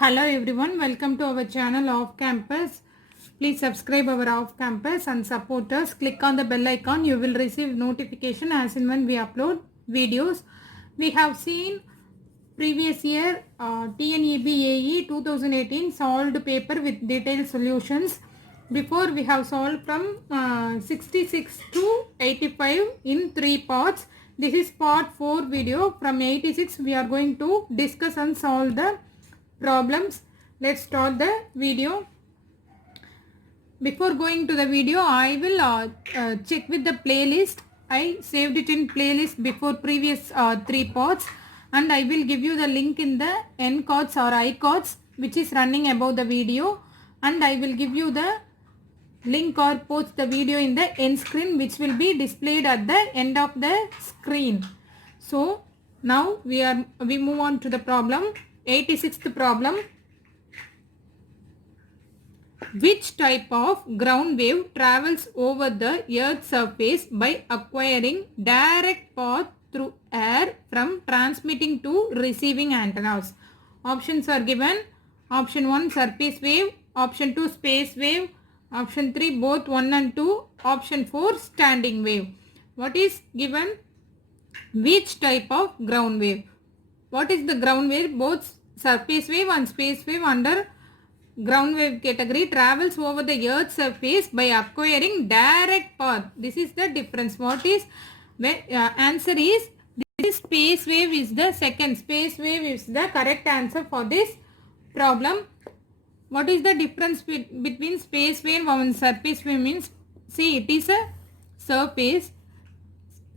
Hello everyone, welcome to our channel Off Campus. Please subscribe our Off Campus and support us. Click on the bell icon. You will receive notification as and when we upload videos. We have seen previous year TNEB AE 2018 solved paper with detailed solutions. Before we have solved from 66 to 85 in 3 parts. This is part 4 video. From 86 we are going to discuss and solve the problems. Let's start the video. Before going to the video, I will check with the playlist. I saved it in playlist before previous 3 parts, and I will give you the link in the end cards or I cards which is running above the video, and I will give you the link or post the video in the end screen which will be displayed at the end of the screen. So now we move on to the problem. 86th problem. Which type of ground wave travels over the Earth's surface by acquiring direct path through air from transmitting to receiving antennas? Options are given. Option 1 surface wave, option 2 space wave, option 3 both 1 and 2, option 4 standing wave. What is given? Which type of ground wave? What is the ground wave? Both surface wave and space wave under ground wave category travels over the Earth's surface by acquiring direct path. This is the difference. What is answer is this space wave is the second. Space wave is the correct answer for this problem. What is the difference between space wave and surface wave means? See, it is a surface.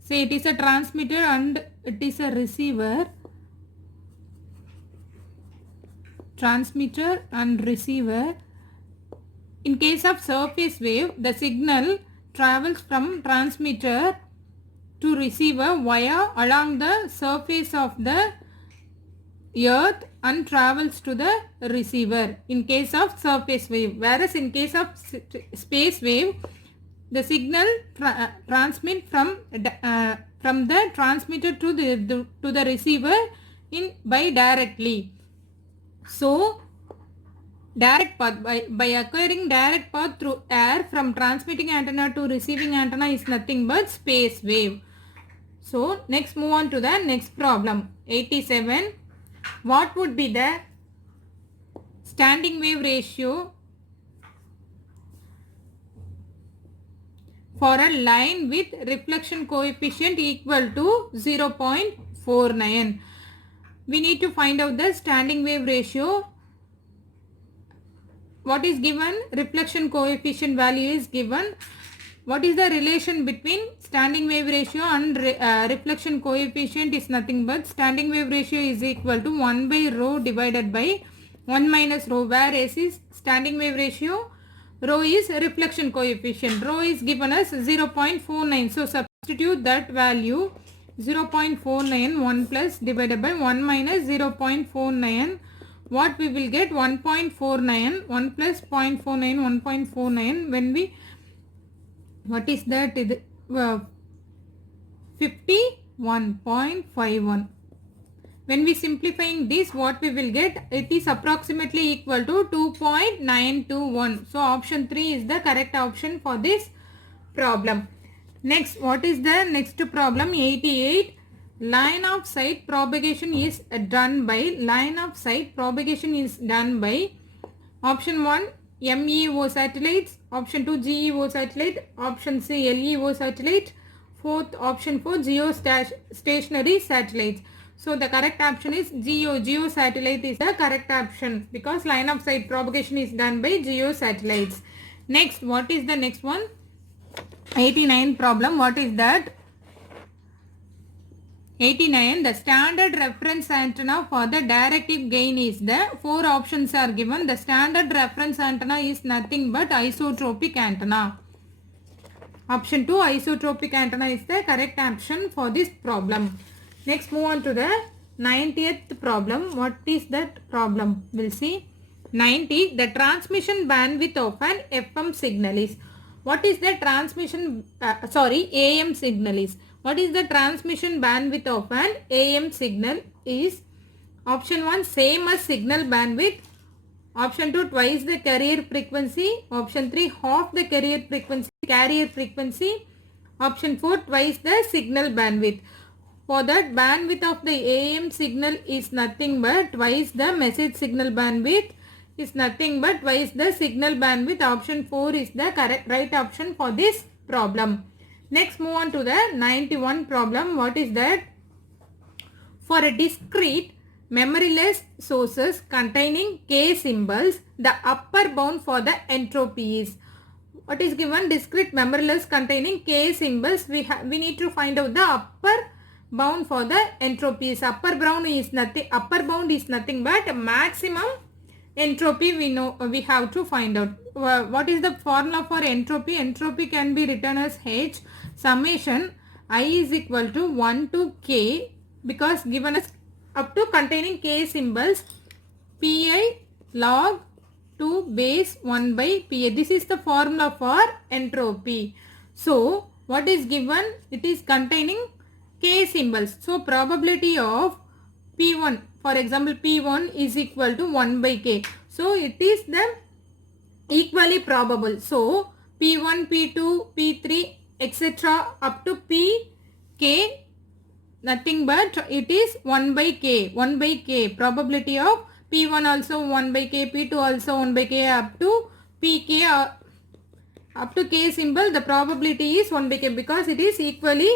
Say it is a transmitter and it is a receiver. Transmitter and receiver. In case of surface wave, the signal travels from transmitter to receiver via along the surface of the earth and travels to the receiver in case of surface wave. Whereas in case of space wave, the signal transmit from the transmitter to the receiver by directly. So, direct path by acquiring direct path through air from transmitting antenna to receiving antenna is nothing but space wave. So, next move on to the next problem. 87. What would be the standing wave ratio for a line with reflection coefficient equal to 0.49? We need to find out the standing wave ratio. What is given? Reflection coefficient value is given. What is the relation between standing wave ratio and reflection coefficient is nothing but standing wave ratio is equal to 1 by rho divided by 1 minus rho, where S is standing wave ratio, rho is reflection coefficient. Rho is given as 0.49. So substitute that value 0.49, 1 plus divided by 1 minus 0.49. What we will get? 1.49. 1 plus 0.49, 1.49. When we, what is that? 51.51. When we simplifying this, what we will get? It is approximately equal to 2.921. So option 3 is the correct option for this problem. Next, what is the next problem? 88. Line of sight propagation is done by option 1 MEO satellites, option 2 GEO satellite, option C LEO satellite, fourth option 4 geostationary satellites. So the correct option is geo satellite is the correct option because line of sight propagation is done by geo satellites. Next, what is the next one? 89 problem. What is that? 89. The standard reference antenna for the directive gain is the 4 options are given. The standard reference antenna is nothing but isotropic antenna. Option 2 isotropic antenna is the correct option for this problem. Next move on to the 90th problem. What is that problem? We'll see. 90. The transmission bandwidth of an FM signal is. What is the transmission, AM signal is. What is the transmission bandwidth of an AM signal is? Option 1 same as signal bandwidth. Option 2, twice the carrier frequency. Option 3, half the carrier frequency. Option 4, twice the signal bandwidth. For that, bandwidth of the AM signal is nothing but twice the message signal bandwidth is nothing but twice the signal bandwidth. Option 4 is the correct right option for this problem. Next, move on to the 91 problem. What is that? For a discrete memoryless sources containing k symbols, the upper bound for the entropy is. What is given? Discrete memoryless containing k symbols. We need to find out the upper bound for the entropy is. Upper bound is nothing but maximum entropy. We have to find out. What is the formula for entropy? Entropy can be written as H summation I is equal to 1 to k, because given as up to containing k symbols, pi log 2 base 1 by pi. This is the formula for entropy. So what is given? It is containing k symbols. So probability of P1, for example, P1 is equal to 1 by k. So it is the equally probable. So P1, P2, P3, etc. up to Pk, nothing but it is 1 by k. 1 by k. Probability of P1 also 1 by k, P2 also 1 by k, up to Pk, up to k symbol, the probability is 1 by k, because it is equally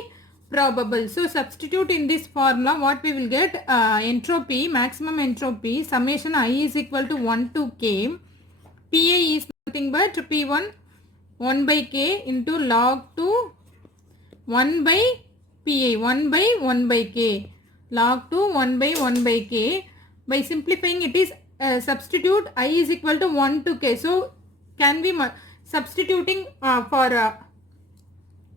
probable. So substitute in this formula, what we will get? Entropy, maximum entropy, summation I is equal to 1 to k. Pi is nothing but P1 1 by k into log 2 1 by pi, 1 by 1 by k, log 2 1 by 1 by k. By simplifying, it is substitute I is equal to 1 to k. So can we substituting for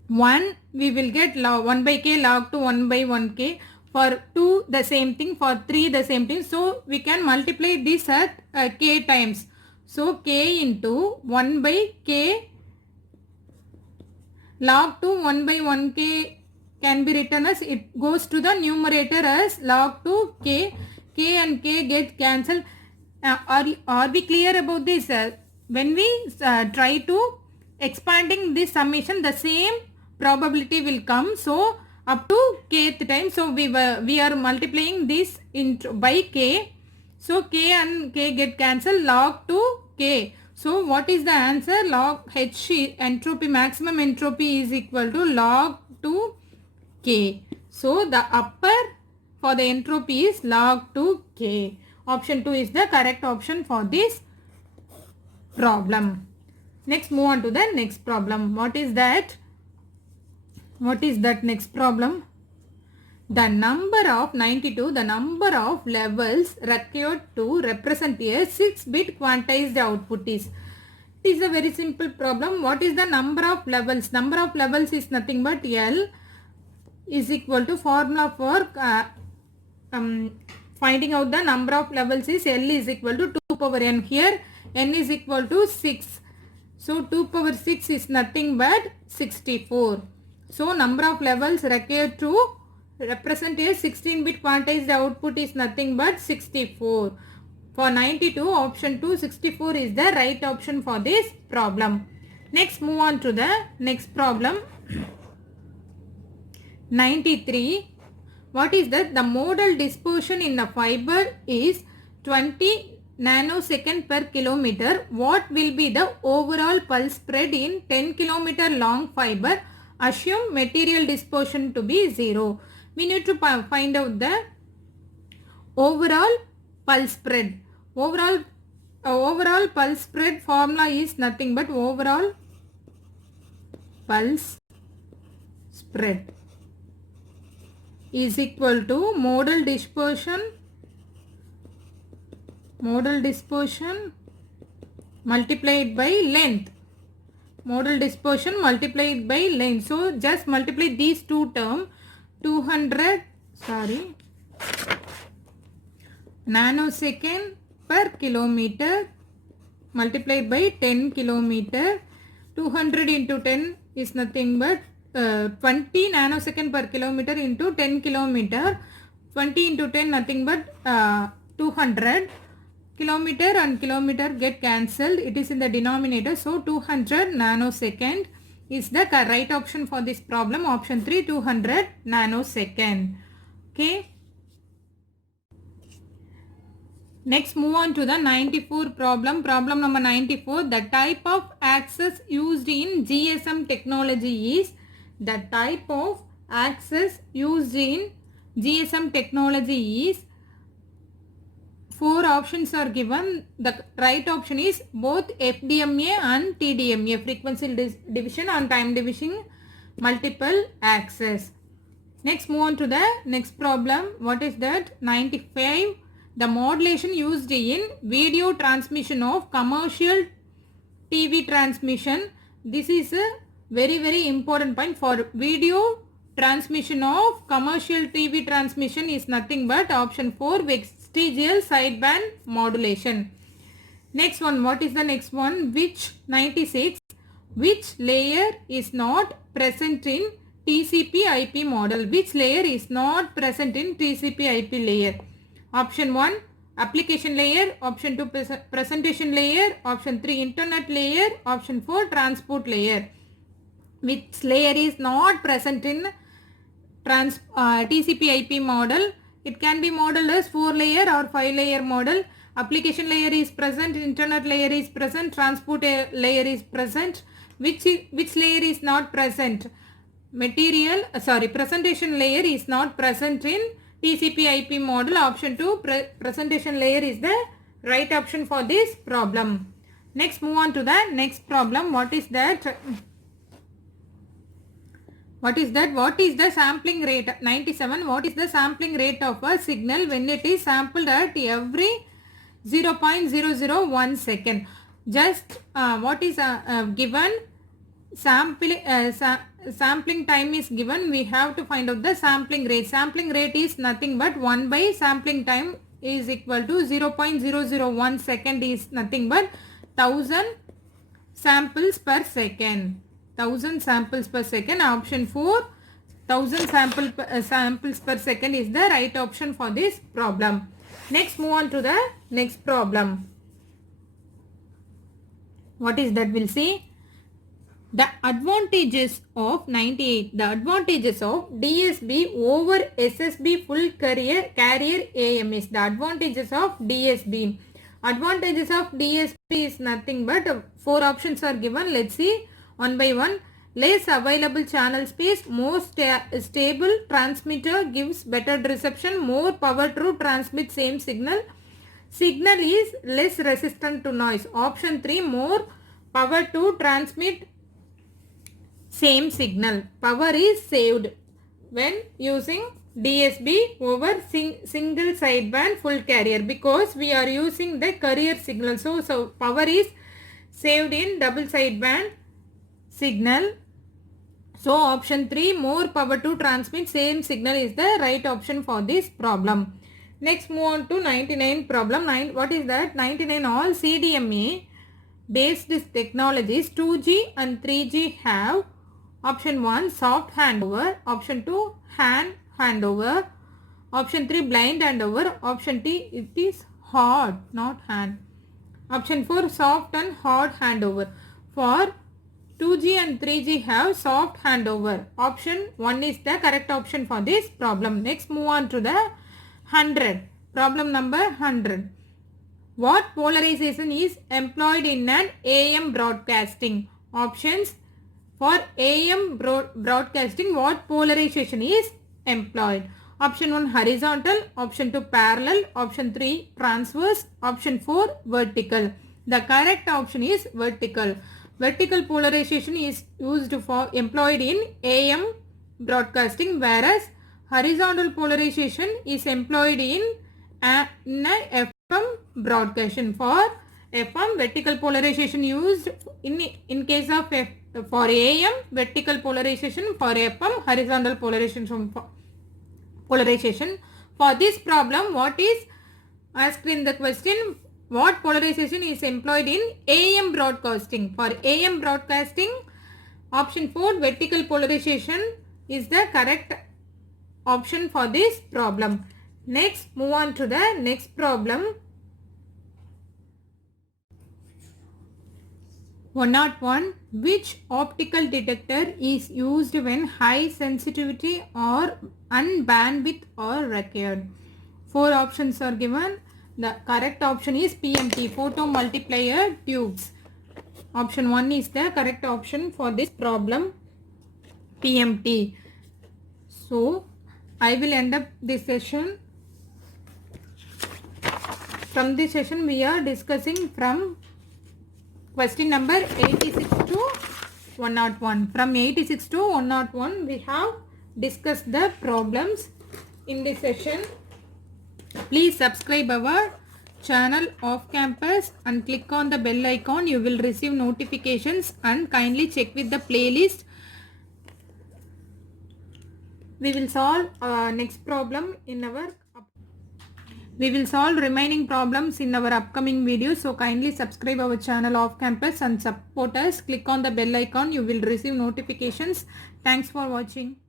1, we will get 1 by k log to 1 by 1 k. For 2 the same thing, for 3 the same thing. So we can multiply this at k times. So k into 1 by k log to 1 by 1 k can be written as, it goes to the numerator as log to k. K and k get cancelled. Are we clear about this? When we try to expanding this summation, the same probability will come. So up to kth time. So we are multiplying this into by k. So k and k get cancelled, log to k. So what is the answer? Log H entropy, maximum entropy is equal to log to k. So the upper for the entropy is log to k. Option 2 is the correct option for this problem. Next, move on to the next problem. What is that? What is that next problem? The number of 92, the number of levels required to represent a 6-bit quantized output is. It is a very simple problem. What is the number of levels? Number of levels is nothing but L is equal to, formula for finding out the number of levels is L is equal to 2 power n. Here n is equal to 6. So 2 power 6 is nothing but 64. So number of levels required to represent a 16-bit quantized output is nothing but 64. For 92, option 2, 64 is the right option for this problem. Next, move on to the next problem. 93. What is that? The modal dispersion in the fiber is 20 nanosecond per kilometer. What will be the overall pulse spread in 10 kilometer long fiber? Assume material dispersion to be 0. We need to find out the overall pulse spread. Overall pulse spread formula is nothing but overall pulse spread is equal to modal dispersion multiplied by length. Modal dispersion multiplied by length. So just multiply these two terms. 200 nanosecond per kilometer multiplied by 10 kilometer. 200 into 10 is nothing but 20 nanosecond per kilometer into 10 kilometer. 20 into 10 nothing but 200. Kilometer and kilometer get cancelled. It is in the denominator. So 200 nanosecond is the right option for this problem. Option 3, 200 nanosecond. Okay. Next, move on to the 94 problem. Problem number 94. The type of access used in GSM technology is, the type of access used in GSM technology is, 4 options are given. The right option is both FDMA and TDMA, frequency division and time division multiple access. Next, move on to the next problem. What is that? 95. The modulation used in video transmission of commercial TV transmission. This is a very important point. For video transmission of commercial TV transmission is nothing but option 4, vestigial sideband modulation. Next one, what is the next one? Which 96, which layer is not present in TCP IP model? Which layer is not present in TCP IP layer? Option 1, application layer. Option 2, presentation layer. Option 3, internet layer. Option 4, transport layer. Which layer is not present in TCP IP model? It can be modeled as 4 layer or 5 layer model. Application layer is present, internet layer is present, transport layer is present. Which layer is not present? Presentation layer is not present in TCP IP model. Option 2, presentation layer is the right option for this problem. Next, move on to the next problem. What is that? What is that? What is the sampling rate? 97. What is the sampling rate of a signal when it is sampled at every 0.001 second? Just what is given? Sampling time is given. We have to find out the sampling rate. Sampling rate is nothing but 1 by sampling time is equal to 0.001 second is nothing but 1000 samples per second. 1000 samples per second. Option 4, 1000 samples per second is the right option for this problem. Next, move on to the next problem. What is that? We'll see. The advantages of 98. The advantages of DSB over SSB full carrier AMS. The advantages of DSB. Advantages of DSB is nothing but 4 options are given. Let's see one by one. Less available channel space, more stable transmitter, gives better reception, more power to transmit same signal. Signal is less resistant to noise. Option 3, more power to transmit same signal. Power is saved when using DSB over single sideband full carrier, because we are using the carrier signal. So power is saved in double sideband signal. So option 3, more power to transmit same signal is the right option for this problem. Next, move on to 99 problem. What is that? 99, all CDMA based technologies 2G and 3G have option 1, soft handover. Option 2, hand handover. Option 3, blind handover. Option D, it is hard, not hand. Option 4, soft and hard handover. For 2G and 3G have soft handover. Option 1 is the correct option for this problem. Next, move on to the 100. Problem number 100. What polarization is employed in an AM broadcasting? Options. For AM broadcasting, what polarization is employed? Option 1, horizontal. Option 2, parallel. Option 3, transverse. Option 4, vertical. The correct option is vertical. Vertical polarization is employed in AM broadcasting, whereas horizontal polarization is employed in FM broadcasting. For FM, vertical polarization used in case of for AM, vertical polarization. For FM, horizontal polarization. For this problem, what is asked in the question? What polarization is employed in AM broadcasting? For AM broadcasting, option 4, vertical polarization is the correct option for this problem. Next, move on to the next problem. 101. Which optical detector is used when high sensitivity or bandwidth are required? Four options are given. The correct option is PMT, photo multiplier tubes. Option 1 is the correct option for this problem, PMT. So I will end up this session. From this session we are discussing from question number 86 to 101. From 86 to 101 we have discussed the problems in this session. Please subscribe our channel Off Campus and click on the bell icon. You will receive notifications and kindly check with the playlist. We will solve next problem in our We will solve remaining problems in our upcoming videos. So kindly subscribe our channel Off Campus and support us. Click on the bell icon. You will receive notifications. Thanks for watching.